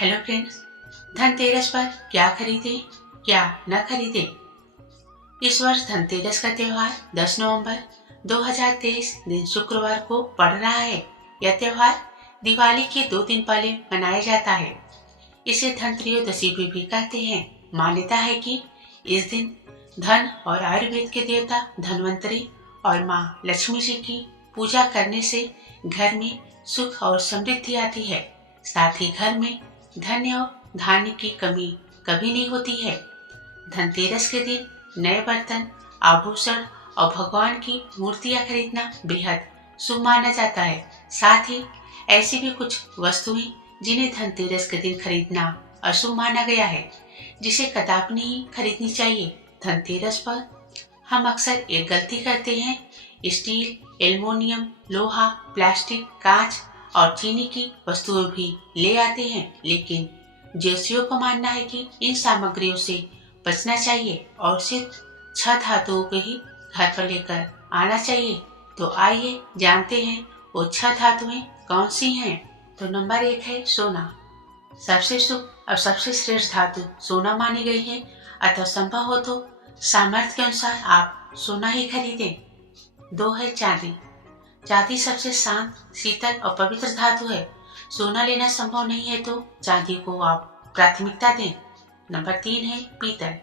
Hello friends, Dhanteras पर क्या खरीदें क्या न खरीदें। इस वर्ष धनतेरस का त्योहार 10 नवंबर 2023 दिन शुक्रवार को पड़ रहा है। यह त्योहार दिवाली के 2 दिन पहले मनाया जाता है। इसे धन त्रयोदशी भी कहते हैं। मान्यता है कि इस दिन धन और आयुर्वेद के देवता धन्वंतरी और माँ लक्ष्मी जी की पूजा करने से घर में सुख और समृद्धि आती है। साथ ही घर में धन और धान्य की कमी कभी नहीं होती है। धनतेरस के दिन नए बर्तन, आभूषण और भगवान की मूर्तियां खरीदना बेहद शुभ माना जाता है। साथ ही ऐसी भी कुछ वस्तुएं जिन्हें धनतेरस के दिन खरीदना अशुभ माना गया है, जिसे कदापि नहीं खरीदनी चाहिए। धनतेरस पर हम अक्सर एक गलती करते हैं, स्टील, एल्युमिनियम, लोहा, प्लास्टिक, कांच और चीनी की वस्तुएं भी ले आते हैं, लेकिन ज्योतिषियों का मानना है कि इन सामग्रियों से बचना चाहिए और सिर्फ 6 धातुओं को ही घर पर लेकर आना चाहिए। तो आइए जानते हैं वो 6 धातुएं कौन सी हैं। तो नंबर 1 है सोना। सबसे शुभ और सबसे श्रेष्ठ धातु सोना मानी गई है, अतः संभव हो तो सामर्थ्य के अनुसार आप सोना ही खरीदें। 2 है चांदी। चांदी सबसे शांत, शीतल और पवित्र धातु है। सोना लेना संभव नहीं है तो चांदी को आप प्राथमिकता दें। नंबर 3 है पीतल।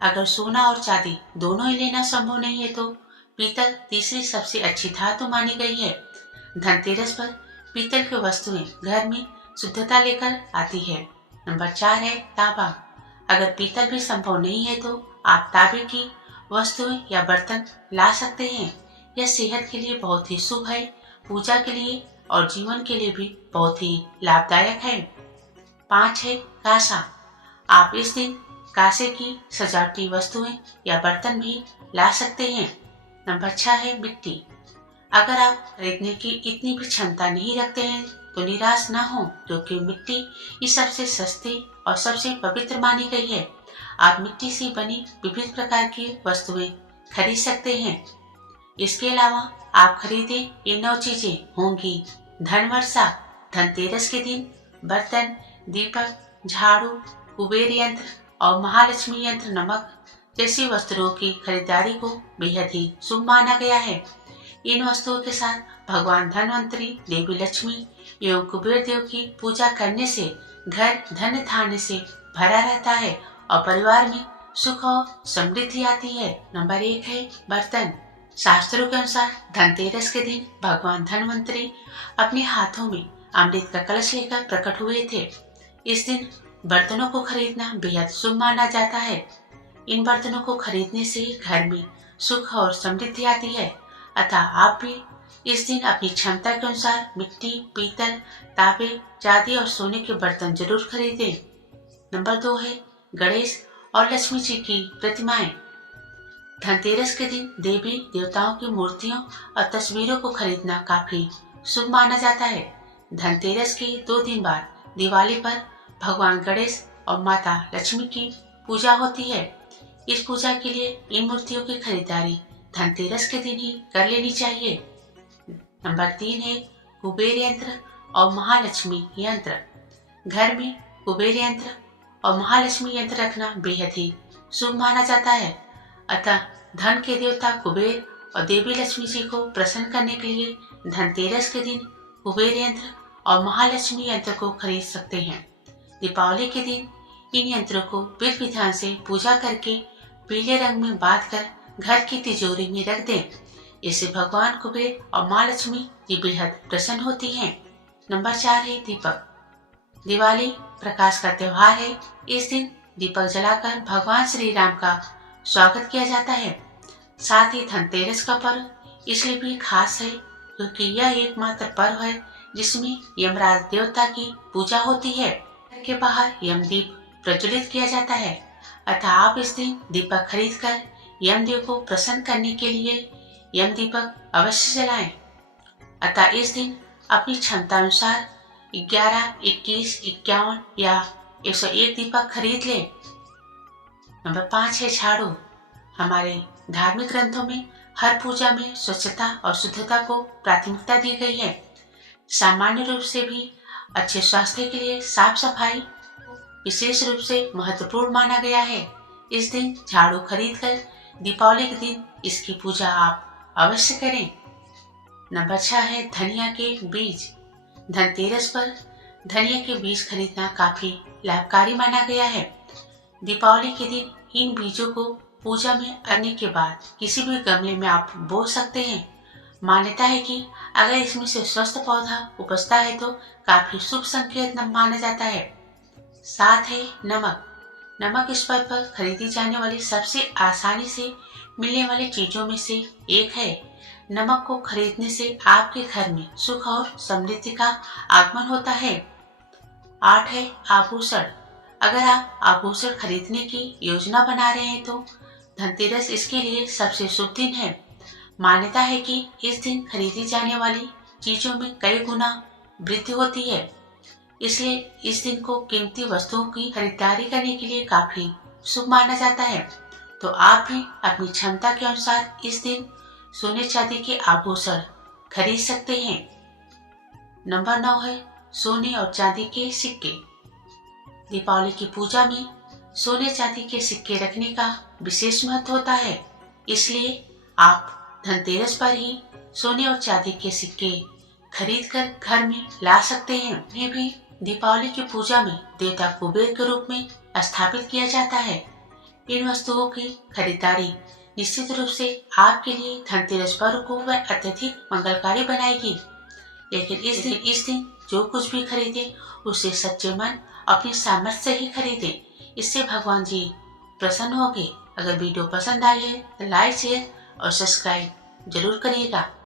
अगर सोना और चांदी दोनों ही लेना संभव नहीं है तो पीतल तीसरी सबसे अच्छी धातु मानी गई है। धनतेरस पर पीतल की वस्तुएं घर में शुद्धता लेकर आती है। नंबर 4 है तांबा। अगर पीतल भी संभव नहीं है तो आप तांबे की वस्तुएं या बर्तन ला सकते हैं। यह सेहत के लिए बहुत ही शुभ है, पूजा के लिए और जीवन के लिए भी बहुत ही लाभदायक है। 5 है कांसा। आप इस दिन कांसे की सजावटी वस्तुएं या बर्तन भी ला सकते हैं। नंबर 6 है मिट्टी। अगर आप खरीदने की इतनी भी क्षमता नहीं रखते हैं तो निराश न हो, क्योंकि मिट्टी ही सबसे सस्ती और सबसे पवित्र मानी गई है। आप मिट्टी से बनी विभिन्न प्रकार की वस्तुएं खरीद सकते हैं। इसके अलावा आप खरीदें ये 9 चीजें होंगी। धन वर्षा। धनतेरस के दिन बर्तन, दीपक, झाड़ू, कुबेर यंत्र और महालक्ष्मी यंत्र नमक जैसी वस्त्रों की खरीदारी को बेहद ही शुभ माना गया है। इन वस्तुओं के साथ भगवान धन्वंतरी, देवी लक्ष्मी एवं कुबेर देव की पूजा करने से घर धन धान्य से भरा रहता है और परिवार में सुख और समृद्धि आती है। नंबर 1 है बर्तन। शास्त्रों के अनुसार धनतेरस के दिन भगवान धन्वंतरी अपने हाथों में अमृत का कलश लेकर प्रकट हुए थे। इस दिन बर्तनों को खरीदना बेहद शुभ माना जाता है। इन बर्तनों को खरीदने से घर में सुख और समृद्धि आती है, अतः आप भी इस दिन अपनी क्षमता के अनुसार मिट्टी, पीतल, तांबे, चांदी और सोने के बर्तन जरूर खरीदें। नंबर 2 है गणेश और लक्ष्मी जी की प्रतिमाएं। धनतेरस के दिन देवी देवताओं की मूर्तियों और तस्वीरों को खरीदना काफी शुभ माना जाता है। धनतेरस के 2 दिन बाद दिवाली पर भगवान गणेश और माता लक्ष्मी की पूजा होती है। इस पूजा के लिए इन मूर्तियों की खरीदारी धनतेरस के दिन ही कर लेनी चाहिए। नंबर 3 है कुबेर यंत्र और महालक्ष्मी यंत्र। घर में कुबेर यंत्र और महालक्ष्मी यंत्र रखना बेहद ही शुभ माना जाता है, अतः धन के देवता कुबेर और देवी लक्ष्मी जी को प्रसन्न करने के लिए धनतेरस के दिन कुबेर यंत्र और महालक्ष्मी यंत्र को खरीद सकते हैं। दीपावली के दिन इन यंत्रों को विधि विधान से पूजा करके पीले रंग में बांधकर घर की तिजोरी में रख दें। इससे भगवान कुबेर और माँ लक्ष्मी जी बेहद प्रसन्न होती हैं। नंबर 4 है दीपक। दिवाली प्रकाश का त्योहार है। इस दिन दीपक जलाकर भगवान श्री राम का स्वागत किया जाता है। साथ ही धनतेरस का पर्व इसलिए भी खास है क्योंकि यह एकमात्र पर्व है जिसमें यमराज देवता की पूजा होती है। घर के बाहर यमदीप प्रज्वलित किया जाता है, अतः आप इस दिन दीपक खरीदकर यमदेव को प्रसन्न करने के लिए यम दीपक अवश्य जलाएं। अतः इस दिन अपनी क्षमता अनुसार 11, 21, 51 या 101 दीपक खरीद लें। नंबर 5 है झाड़ू। हमारे धार्मिक ग्रंथों में हर पूजा में स्वच्छता और शुद्धता को प्राथमिकता दी गई है। सामान्य रूप से भी अच्छे स्वास्थ्य के लिए साफ सफाई विशेष रूप से महत्वपूर्ण माना गया है। इस दिन झाड़ू खरीदकर दीपावली के दिन इसकी पूजा आप अवश्य करें। नंबर 6 है धनिया के बीज। धनतेरस पर धनिया के बीज खरीदना काफी लाभकारी माना गया है। दीपावली के दिन इन बीजों को पूजा में करने के बाद किसी भी गमले में आप बो सकते हैं। मान्यता है कि अगर इसमें से स्वस्थ पौधा उपजता है तो काफी शुभ संकेत माना जाता है। 7 है नमक। नमक इस पर्व पर खरीदी जाने वाली सबसे आसानी से मिलने वाली चीजों में से एक है। नमक को खरीदने से आपके घर में सुख और समृद्धि का आगमन होता है। 8 है आभूषण। अगर आप आभूषण खरीदने की योजना बना रहे हैं तो धनतेरस इसके लिए सबसे शुभ दिन है। मान्यता है कि इस दिन खरीदी जाने वाली चीजों में कई गुना वृद्धि होती है, इसलिए इस दिन को कीमती वस्तुओं की खरीदारी करने के लिए काफी शुभ माना जाता है। तो आप भी अपनी क्षमता के अनुसार इस दिन सोने चांदी के आभूषण खरीद सकते हैं। नंबर 9 है सोने और चांदी के सिक्के। दीपावली की पूजा में सोने चांदी के सिक्के रखने का विशेष महत्व होता है, इसलिए आप धनतेरस पर ही सोने और चांदी के सिक्के खरीदकर घर में ला सकते हैं। इन्हें भी दीपावली की पूजा में देवता कुबेर के रूप में स्थापित किया जाता है। इन वस्तुओं की खरीदारी निश्चित रूप से आपके लिए धनतेरस पर्व को वह अत्यधिक मंगलकारी बनाएगी। लेकिन इस दिन जो कुछ भी खरीदे उसे सच्चे मन अपनी सामर्थ्य से ही खरीदे, इससे भगवान जी प्रसन्न होंगे। अगर वीडियो पसंद आई है तो लाइक शेयर और सब्सक्राइब जरूर करिएगा।